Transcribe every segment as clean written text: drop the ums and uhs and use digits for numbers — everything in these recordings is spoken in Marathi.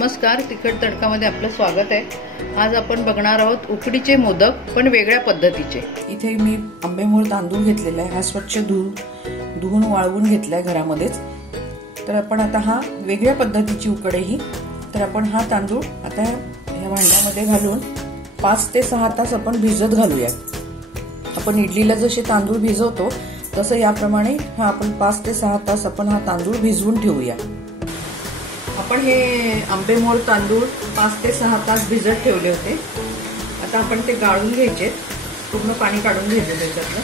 नमस्कार, तिखट तडकामध्ये आपलं स्वागत आहे। आज आपण बघणार आहोत उकडीचे मोदक पण वेगळ्या पद्धतीचे। इथे मी आंबेमोड तांदूळ घेतलेला आहे, हा स्वच्छ धुवून वाळवून घेतलाय घरामध्येच। तर आपण आता हा वेगळ्या पद्धतीची उकड आहे ही। तर आपण हा तांदूळ आता या भांड्यामध्ये घालून 5 ते 6 तास आपण भिजत घालूया। आपण इडलीला जसे तांदूळ भिजवतो तसं याप्रमाणे हा आपण 5 ते 6 तास आपण हा तांदूळ भिजवून ठेवूया। आपण हे आंबेमोड तांदूळ 5 ते 6 तास भिजत ठेवले होते। आता आपण ते गाळून घ्यायचे, पूर्ण पाणी काढून घ्यायचे त्याच्यातलं।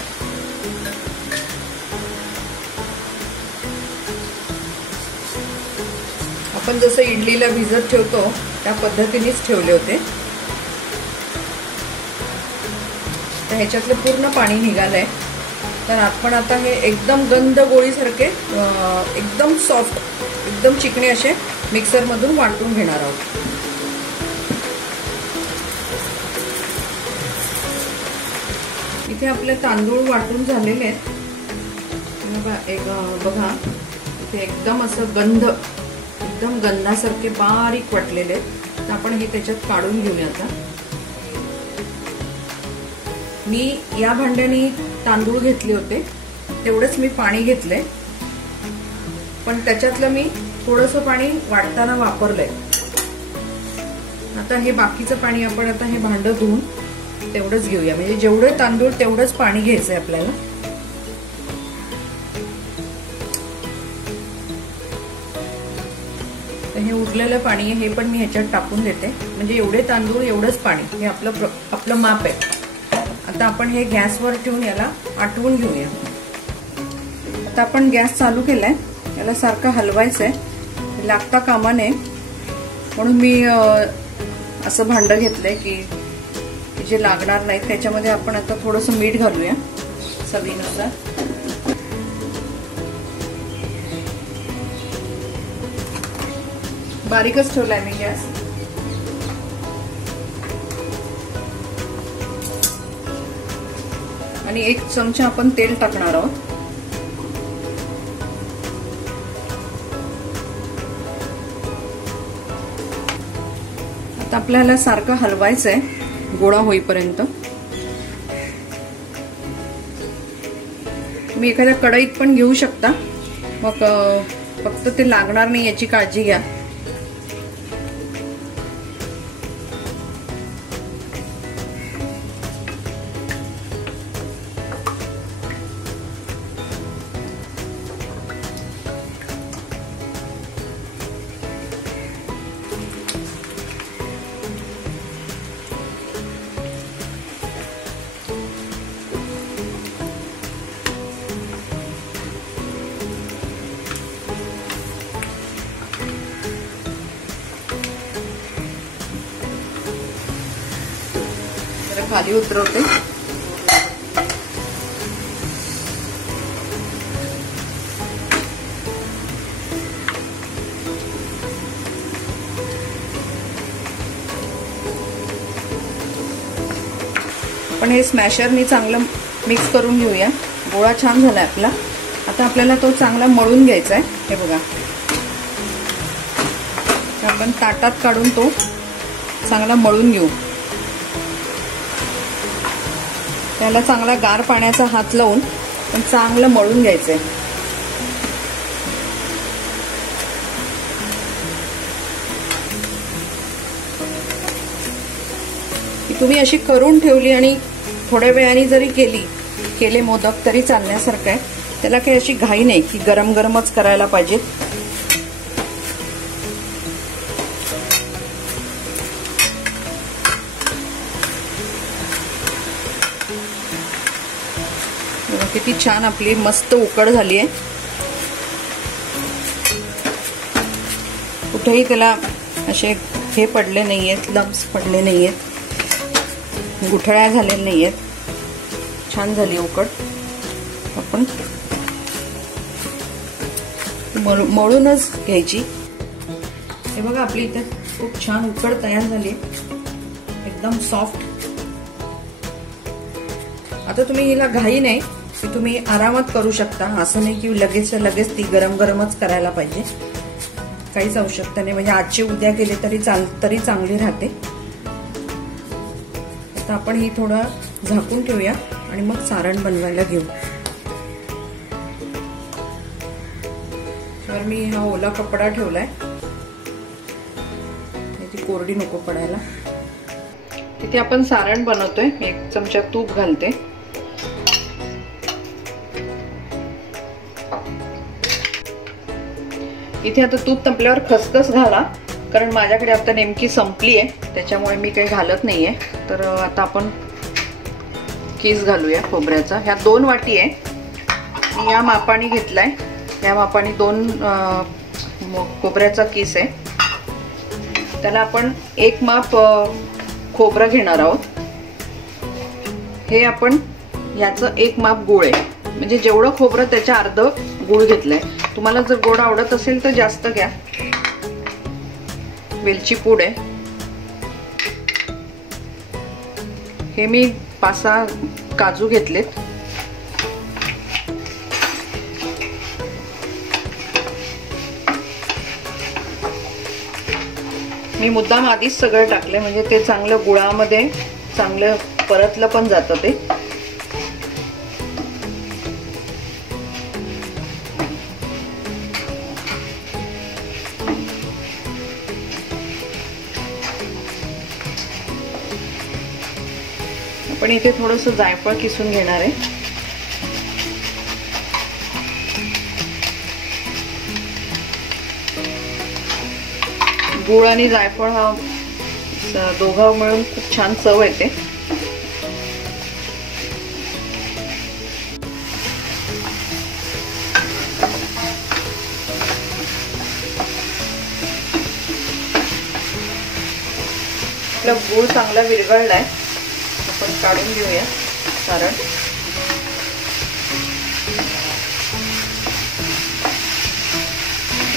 आपण जसं इडलीला भिजत ठेवतो त्या पद्धतीनेच ठेवले होते। तर ह्याच्यातलं पूर्ण पाणी निघालंय। तर आपण आता हे एकदम गंध गोळीसारखे एकदम सॉफ्ट, एकदम चिकणे असे मिक्सर मधून वाटून घेणार आहोत। इथे आपले तांदूळ वाटून झालेले आहेत। बघा इथे एकदम असं गंध, एकदम गंधासारखे बारीक वाटलेले आहेत। तर आपण हे त्याच्यात काढून घेऊया। आता मी या भांड्याने तांदूळ घेतले होते तेवढेच मी पाणी घेतले, पण त्याच्यातलं मी थोडंसं पाणी वाटताना वापरलंय। आता हे बाकीचं पाणी आपण आता हे भांडं धुवून तेवढंच घेऊया, म्हणजे जेवढे तांदूळ तेवढंच पाणी घ्यायचंय आपल्याला। तर हे उरलेलं पाणी आहे हे पण मी ह्याच्यात टाकून देते, म्हणजे एवढे तांदूळ एवढंच पाणी, हे आपलं माप आहे। आता आपण हे गॅसवर ठेवून याला आटवून घेऊया। आता आपण गॅस चालू केलाय, याला सारखं हलवायचंय, लागता कामा नये म्हणून मी असं भांडं घेतलंय की जे लागणार नाही। त्याच्यामध्ये आपण आता थोडंसं मीठ घालूया चवीनुसार। बारीकच ठेवलाय मी गॅस। आणि 1 चमचा आपण तेल टाकणार आहोत। आता आपल्याला सारखं हलवायचंय गोळा होईपर्यंत। तुम्ही एखाद्या कढईत पण घेऊ शकता, मग फक्त ते लागणार नाही याची काळजी घ्या। खाली उतरवते। आपण हे स्मॅशरनी चांगलं मिक्स करून घेऊया। गोळा छान झालाय आपला। आता आपल्याला तो चांगला मळून घ्यायचा आहे। हे बघा, आपण ताटात काढून तो चांगला मळून घेऊ। त्याला चांगला गार पाण्याचा हात लावून पण चांगलं मळून घ्यायचंय। तुम्ही अशी करून ठेवली आणि थोड्या वेळाने जरी केले मोदक तरी चालण्यासारखं आहे। त्याला काही अशी घाई नाही की गरम गरमच करायला पाहिजेत। किती छान आपली मस्त उकड झाली आहे। कुठेही त्याला असे हे पडले नाहीयेत, लम्स पडले नाहीयेत, गुठळ्या झालेल्या नाहीयेत। छान झाली उकड। आपण मळूनच घ्यायची। हे बघा आपली इथे खूप छान उकड तयार झाली, एकदम सॉफ्ट। आता तुम्ही हिला घाई नाही की तुम्ही आरामात करू शकता, असं नाही की लगेच ती गरम गरमच करायला पाहिजे। काहीच आवश्यकता नाही, म्हणजे आजचे उद्या केले तरी चांगली राहते. आता आपण ही थोडं झाकून ठेवूया आणि मग सारण बनवायला घेऊ. तर मी हा ओला कपडा ठेवलाय, ती कोरडी नको पडायला. तिथे आपण सारण बनवतोय. मी 1 चमचा तूप घालते. इथे आता तूप संपल्यावर खसखस घाला, कारण माझ्याकडे आता नेमकी संपली आहे, त्याच्यामुळे मी काही घालत नाहीये. तर आता आपण कीस घालूया खोबऱ्याचा. ह्या 2 वाटी आहे, मी या मापाने घेतलाय. या मापाने 2 खोबऱ्याचा कीस आहे. त्याला आपण 1 माप खोबरं घेणार आहोत. हे आपण याचं 1 माप गूळ आहे, म्हणजे जेवढं खोबरं त्याच्या अर्ध गूळ घेतलंय. तुम्हाला जर गोड आवडत असेल तर जास्त घ्या. वेलची पूड आहे. हे मी 5-6 काजू घेतलेत. मी मुद्दाम आधीच सगळं टाकले, म्हणजे ते चांगलं गुळामध्ये चांगलं परतलं पण जातं ते. आपण इथे थोडंसं जायफळ किसून घेणार आहे. गूळ आणि जायफळ हा दोघं मिळून खूप छान चव येते. आपला गूळ चांगला विरघळलाय, आपण काढून घेऊया सारण.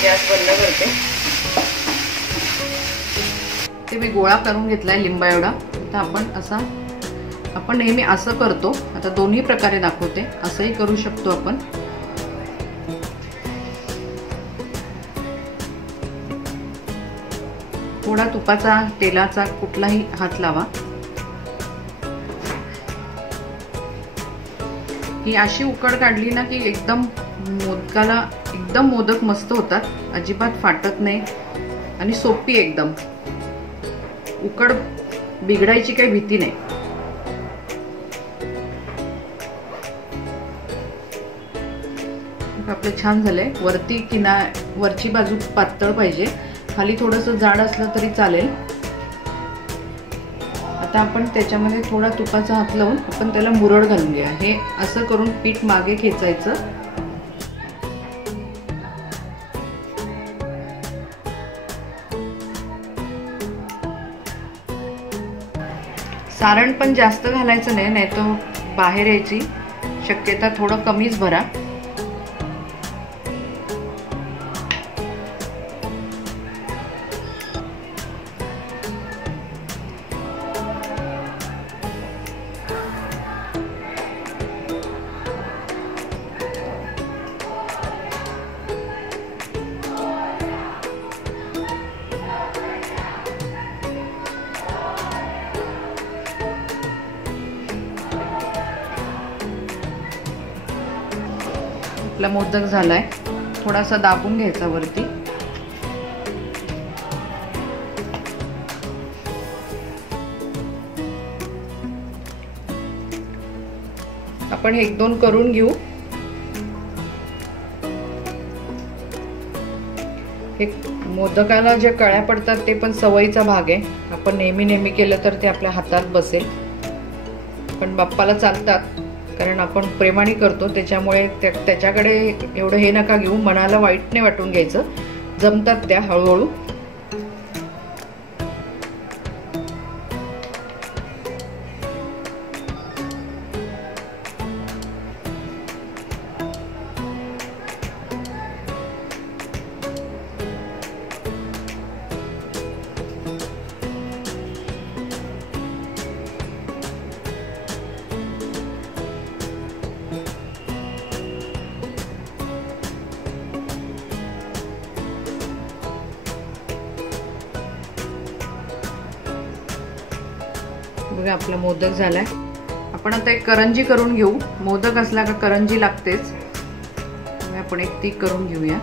गॅस बंद करते. ते मी गोळा करून घेतलाय लिंबा एवढा. आता आपण नेहमी असं करतो. आता दोन्ही प्रकारे दाखवते. असंही करू शकतो आपण. थोडा तुपाचा तेलाचा कुठलाही हात लावा. ही अशी उकड काढली ना की एकदम मोदकाला एकदम मोदक मस्त होतात. अजिबात फाटत नाही आणि सोपी एकदम. उकड बिघडायची काही भीती नाही. आपलं छान झालंय. वरची बाजू पातळ पाहिजे, खाली थोडंसं जाड असलं तरी चालेल. आता आपण त्याच्यामध्ये थोडा तुपाचा हात लावून आपण त्याला मुरड घालून घ्या. हे असं करून पीठ मागे खेचायचं. सारण पण जास्त घालायचं नाही, नाहीतर बाहेर यायची शक्यता. थोडं कमीच भरा. आपला मोदक झालाय. थोडासा दाबून घ्यायचा वरती. आपण 1-2 करून घेऊ. मोदकाला जे कळ्या पडतात ते पण सवयीचा भाग आहे. आपण नेहमी केलं तर ते आपल्या हातात बसेल. पण बाप्पाला चालतात, कारण आपण प्रेमाने करतो. त्याच्यामुळे त्याच्याकडे एवढं हे नका घेऊ. मनाला वाईट नाही वाटून घ्यायचं. जमतात त्या हळूहळू. बघा आपला मोदक झालाय. आपण आता एक करंजी करून घेऊ. मोदक असला का करंजी लागतेच. आपण एक ती करून घेऊया.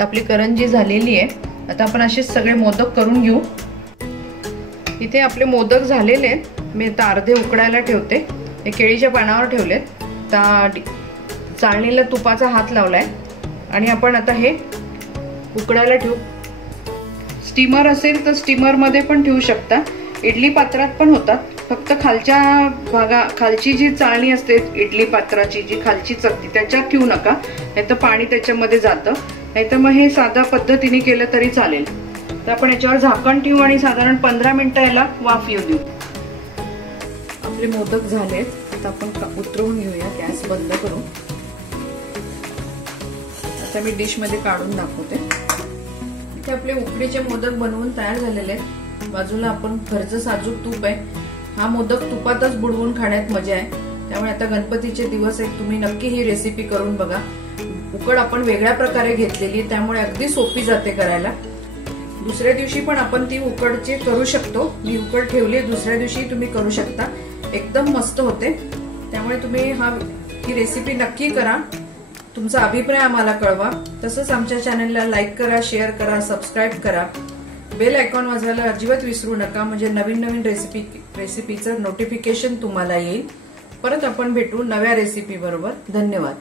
आपली करंजी झालेली आहे. आता आपण असे सगळे मोदक करून घेऊ. इथे आपले मोदक झालेले आहेत. मी आता अर्धे उकडायला ठेवते. हे केळीच्या पानावर ठेवलेत. चाळणीला तुपाचा हात लावलाय आणि आपण आता हे उकडायला ठेवू. स्टीमर असेल तर स्टीमर मध्ये पण ठेवू शकता. इडली पात्रात पण होतात. फक्त खालची जी चाळणी असते इडली पात्राची जी खालची चकती त्याच्यात ठेवू नका, नाहीतर पाणी त्याच्यामध्ये जातं. नाहीतर मग हे साध्या पद्धतीने केलं तरी चालेल. तर आपण याच्यावर झाकण ठेवू आणि साधारण 15 मिनिटं याला वाफ येऊ देऊ. आपले मोदक झालेत. आता आपण उतरवून घेऊया. गॅस बंद करू. आता मी डिश मध्ये काढून दाखवते. इथे आपले उकडीचे मोदक बनवून तयार झालेले आहेत. बाजूला आपण घरचं साजूक तूप आहे. हा मोदक तुपातच बुडवून खाण्यात मजा आहे. त्यामुळे आता गणपतीचे दिवस आहेत. तुम्ही नक्की ही रेसिपी करून बघा. उकड आपण वेगळ्या प्रकारे घेतलेली, त्यामुळे अगदी सोपी जाते करायला. दुसऱ्या दिवशी पण आपण ती उकडची करू शकतो. मी उकड ठेवली, दुसऱ्या दिवशी तुम्ही करू शकता. एकदम मस्त होते. त्यामुळे तुम्ही ही रेसिपी नक्की करा. तुमचा अभिप्राय आम्हाला कळवा. तसंच आमच्या चॅनलला लाईक करा, शेअर करा, सबस्क्राईब करा. बेल आयकॉन वाजवायला अजिबात विसरू नका, म्हणजे नवीन नवीन रेसिपीचं नोटिफिकेशन तुम्हाला येईल. परत आपण भेटू नव्या रेसिपी बरोबर. धन्यवाद.